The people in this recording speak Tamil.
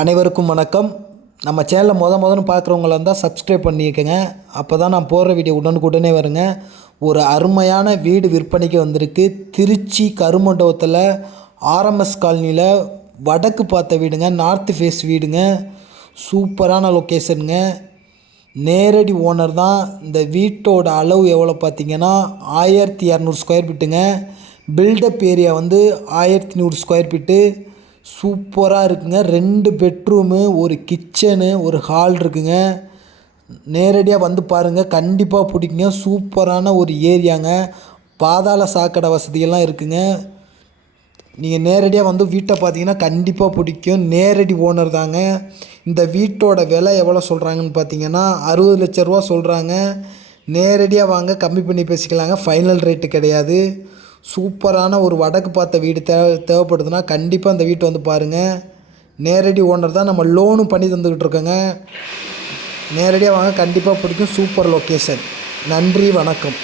அனைவருக்கும் வணக்கம். நம்ம சேனலை முத முதன்னு பார்க்குறவங்களா இருந்தால் சப்ஸ்கிரைப் பண்ணிக்கோங்க. அப்போ தான் நான் போடுற வீடியோ உடனுக்குடனே வருங்க. ஒரு அருமையான வீடு விற்பனைக்கு வந்திருக்கு. திருச்சி கருமண்டபத்தில் ஆர்எம்எஸ் காலனியில் வடக்கு பார்த்த வீடுங்க. நார்த் ஃபேஸ் வீடுங்க. சூப்பரான லொக்கேஷனுங்க நேரடி ஓனர் தான். இந்த வீட்டோட அளவு எவ்வளோ பார்த்தீங்கன்னா ஆயிரத்தி இரநூறு ஸ்கொயர் ஃபீட்டுங்க பில்டப் ஏரியா வந்து ஆயிரத்தி நூறு ஸ்கொயர் ஃபீட்டு சூப்பராக இருக்குங்க. ரெண்டு பெட்ரூமு ஒரு கிச்சனு ஒரு ஹால் இருக்குங்க. நேரடியாக வந்து பாருங்கள் கண்டிப்பாக பிடிக்குங்க. சூப்பரான ஒரு ஏரியாங்க. பாதாள சாக்கடை வசதியெல்லாம் இருக்குங்க. நீங்கள் நேரடியாக வந்து வீட்டை பார்த்தீங்கன்னா கண்டிப்பாக பிடிக்கும். நேரடி ஓனர் தாங்க. இந்த வீட்டோட விலை எவ்வளோ சொல்கிறாங்கன்னு பார்த்தீங்கன்னா அறுபது லட்ச ரூபா சொல்கிறாங்க நேரடியாக வாங்க கம்மி பண்ணி பேசிக்கலாங்க. ஃபைனல் ரேட்டு கிடையாது. சூப்பரான ஒரு வடக்கு பார்த்த வீடு தேவை தேவைப்படுதுன்னா கண்டிப்பாக அந்த வீட்டை வந்து பாருங்கள் நேரடி ஓனர் தான் நம்ம லோனும் பண்ணி தந்துக்கிட்டு இருக்கோங்க. நேரடியாக வாங்க கண்டிப்பாக பிடிக்கும். சூப்பர் லொக்கேஷன் நன்றி வணக்கம்.